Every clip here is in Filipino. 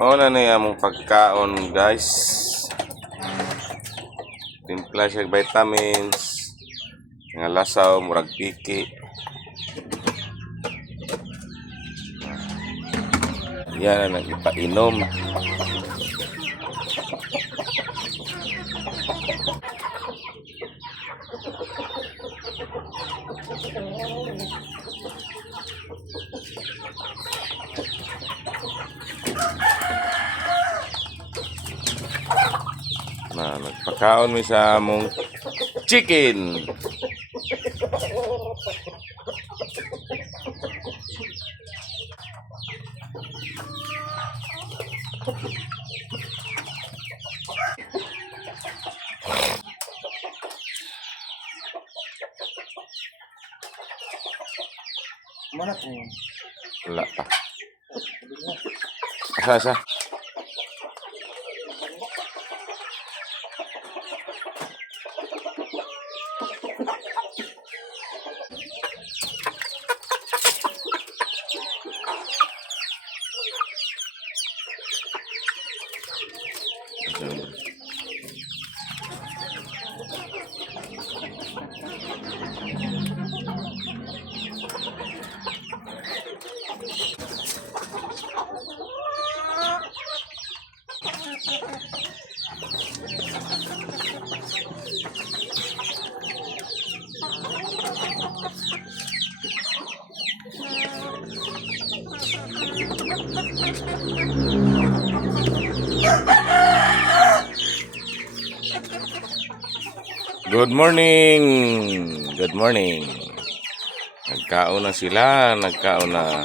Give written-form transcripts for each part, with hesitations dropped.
Wala na yung pagkaon, guys. Timpla siya vitamins. Nga lasaw, murag piki. Yan ang nagpainom. Na nagpakaon mi sa among chicken. Mana po? Wala pa. Asa? Good morning. Good morning. Nagkaon na sila, nagkaon na.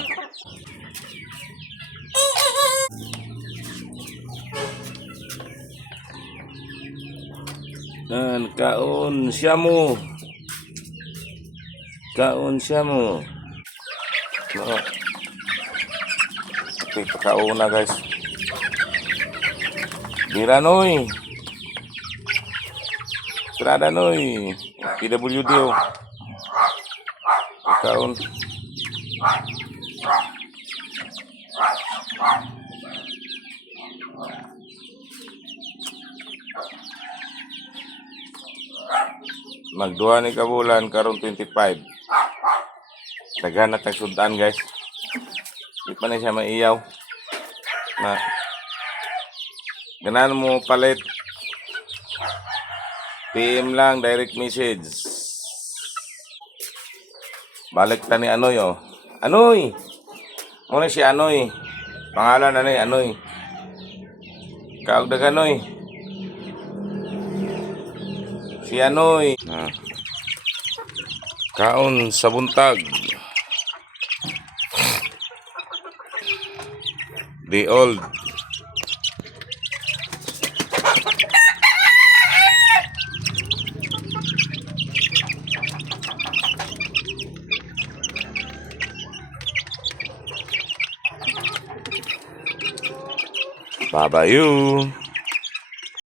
Nagkaon siya mo. Kaon siya mo. No. Okay, pagkaon na, guys. Biranoy. Trada noy. PWD oh. Kaon. Magduha ni kabulan karon 25. Daghan na tag sudan, guys. Di pa na siya maiyaw. Na ganan mo palit. PM lang, direct message. Balik ta ni Anoy oh. Anoy! Muna si Anoy. Pangalan na ni Anoy. Kaugdag Anoy. Si Anoy. Kaon sa buntag. The old. Babayu.